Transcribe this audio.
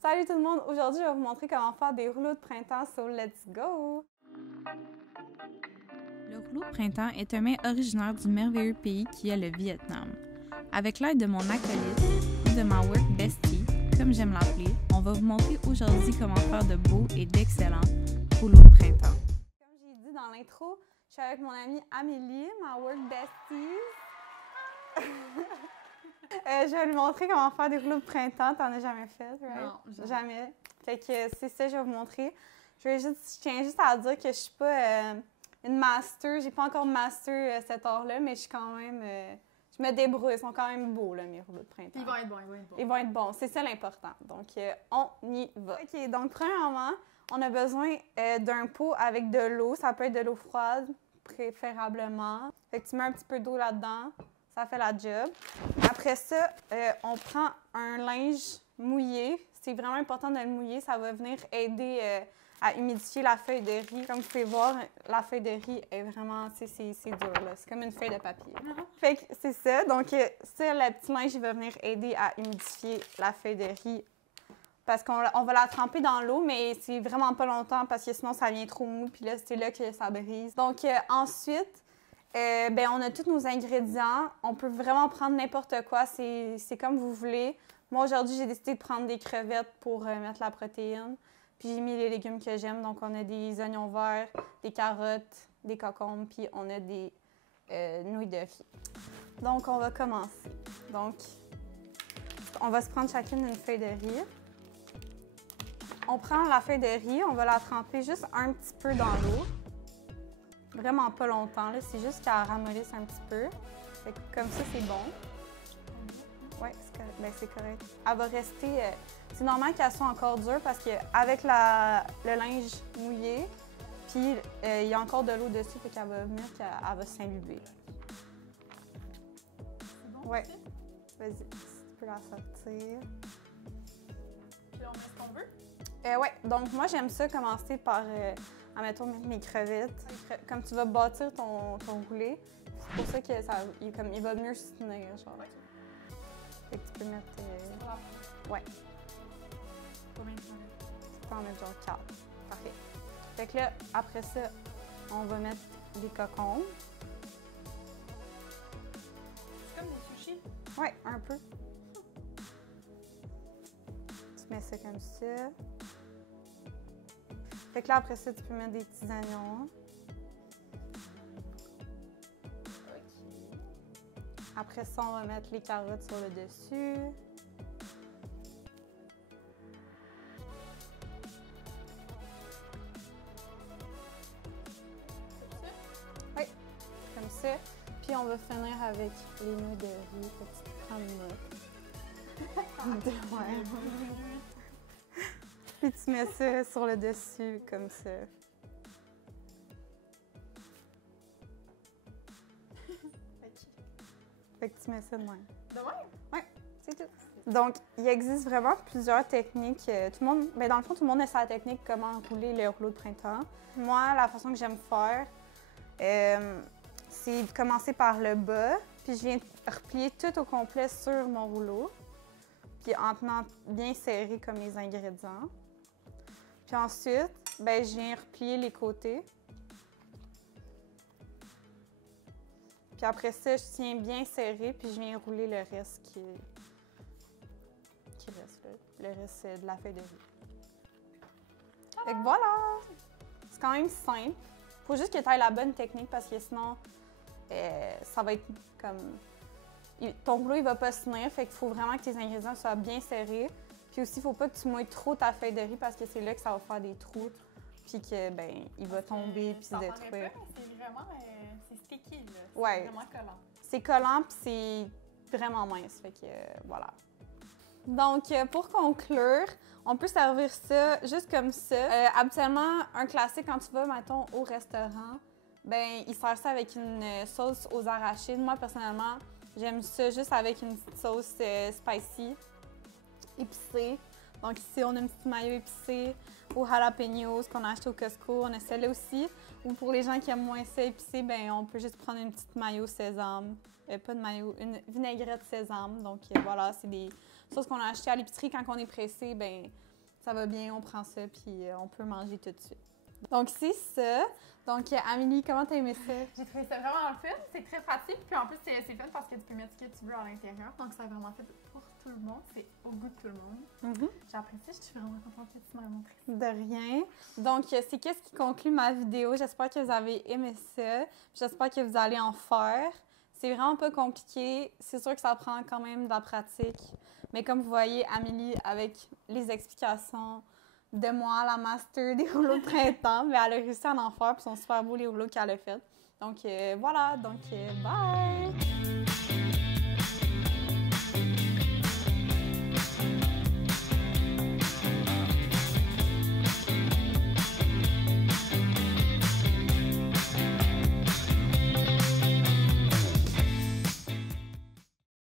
Salut tout le monde! Aujourd'hui, je vais vous montrer comment faire des rouleaux de printemps, so let's go! Le rouleau de printemps est un mets originaire du merveilleux pays qui est le Vietnam. Avec l'aide de mon acolyte ou de ma work bestie, comme j'aime l'appeler, on va vous montrer aujourd'hui comment faire de beaux et d'excellents rouleaux de printemps. Comme j'ai dit dans l'intro, je suis avec mon amie Amélie, ma work bestie. Je vais lui montrer comment faire des rouleaux de printemps. T'en as jamais fait, right? Non, jamais. Fait que c'est ça que je vais vous montrer. Je tiens juste à dire que je suis pas une master. J'ai pas encore master cet art-là, mais je suis quand même... je me débrouille. Ils sont quand même beaux, là, mes rouleaux de printemps. Ils vont être bons, ils vont être bons. Ils vont être bons. C'est ça l'important. Donc, on y va. OK, donc premièrement, on a besoin d'un pot avec de l'eau. Ça peut être de l'eau froide, préférablement. Fait que tu mets un petit peu d'eau là-dedans. Ça fait la job. Après ça, on prend un linge mouillé. C'est vraiment important de le mouiller. Ça va venir aider à humidifier la feuille de riz. Comme vous pouvez voir, la feuille de riz est vraiment, c'est dur, là. C'est comme une feuille de papier. Fait que c'est ça. Donc, ça, le petit linge, il va venir aider à humidifier la feuille de riz. Parce qu'on va la tremper dans l'eau, mais c'est vraiment pas longtemps parce que sinon, ça vient trop mou. Puis là, c'est là que ça brise. Donc, ensuite... on a tous nos ingrédients. On peut vraiment prendre n'importe quoi. C'est comme vous voulez. Moi, aujourd'hui, j'ai décidé de prendre des crevettes pour mettre la protéine. Puis j'ai mis les légumes que j'aime. Donc, on a des oignons verts, des carottes, des concombres, puis on a des nouilles de riz. Donc, on va commencer. Donc, on va se prendre chacune une feuille de riz. On prend la feuille de riz, on va la tremper juste un petit peu dans l'eau. Vraiment pas longtemps, là. C'est juste qu'elle ramollisse un petit peu. Fait que comme ça, c'est bon. Oui, c'est correct. Elle va rester... c'est normal qu'elle soit encore dure parce qu'avec le linge mouillé, puis il y a encore de l'eau dessus, fait qu'elle va venir, qu'elle va s'imbiber. C'est bon? Oui. Vas-y, si tu peux la sortir. Puis on met ce qu'on veut? Oui, donc moi, j'aime ça commencer par... admettons, mettre mes crevettes. Comme tu vas bâtir ton roulé, c'est pour ça qu'il va mieux se tenir, genre. Fait que tu peux mettre... Ouais. Combien de crevettes? Tu peux en mettre genre 4. Parfait. Fait que là, après ça, on va mettre des cocombes. C'est comme des sushis? Ouais, un peu. Tu mets ça comme ça. Fait que là, après ça, tu peux mettre des petits oignons. OK. Après ça, on va mettre les carottes sur le dessus. Oui, comme ça. Puis on va finir avec les nouilles de riz, petites crème ouais. Puis tu mets ça sur le dessus, comme ça. Fait que tu mets ça de même. De même? Oui, c'est tout. Donc, il existe vraiment plusieurs techniques. Tout le monde, dans le fond, tout le monde a sa technique comment rouler le rouleau de printemps. Moi, la façon que j'aime faire, c'est de commencer par le bas, puis je viens replier tout au complet sur mon rouleau, puis en tenant bien serré comme les ingrédients. Puis ensuite, je viens replier les côtés. Puis après ça, je tiens bien serré, puis je viens rouler le reste qui reste là. Le reste de la feuille de riz. Fait que voilà! C'est quand même simple. Faut juste que tu aies la bonne technique parce que sinon, ça va être comme... Ton rouleau, il va pas se tenir, fait qu'il faut vraiment que tes ingrédients soient bien serrés. Puis aussi, il faut pas que tu mouilles trop ta feuille de riz parce que c'est là que ça va faire des trous, puis que, il va tomber puis se détruire. C'est vraiment... c'est sticky, là. C'est ouais. Vraiment collant. C'est collant puis c'est vraiment mince, fait que voilà. Donc, pour conclure, on peut servir ça juste comme ça. Habituellement, un classique, quand tu vas, mettons, au restaurant, ils servent ça avec une sauce aux arachides. Moi, personnellement, j'aime ça juste avec une petite sauce spicy, épicée. Donc ici, on a une petite mayo épicée aux jalapenos qu'on a acheté au Costco. On a celle-là aussi. Ou pour les gens qui aiment moins ça épicé, on peut juste prendre une petite mayo sésame. Pas de mayo, une vinaigrette sésame. Donc voilà, c'est des sauces qu'on a achetées à l'épicerie quand on est pressé. ça va bien, on prend ça, puis on peut manger tout de suite. Donc, c'est ça. Donc, Amélie, comment t'as aimé ça? J'ai trouvé ça vraiment fun. C'est très pratique. Puis en plus, c'est fun parce que tu peux mettre ce que tu veux à l'intérieur. Donc, ça a vraiment fait pour tout le monde. C'est au goût de tout le monde. J'ai apprécié. Je suis vraiment contente que tu m'aies montré ça. De rien. Donc, c'est qu'est-ce qui conclut ma vidéo. J'espère que vous avez aimé ça. J'espère que vous allez en faire. C'est vraiment pas compliqué. C'est sûr que ça prend quand même de la pratique. Mais comme vous voyez, Amélie, avec les explications de moi, la master des rouleaux de printemps, mais elle a réussi à en faire, puis ils sont super beaux les rouleaux qu'elle a fait. Donc voilà, bye!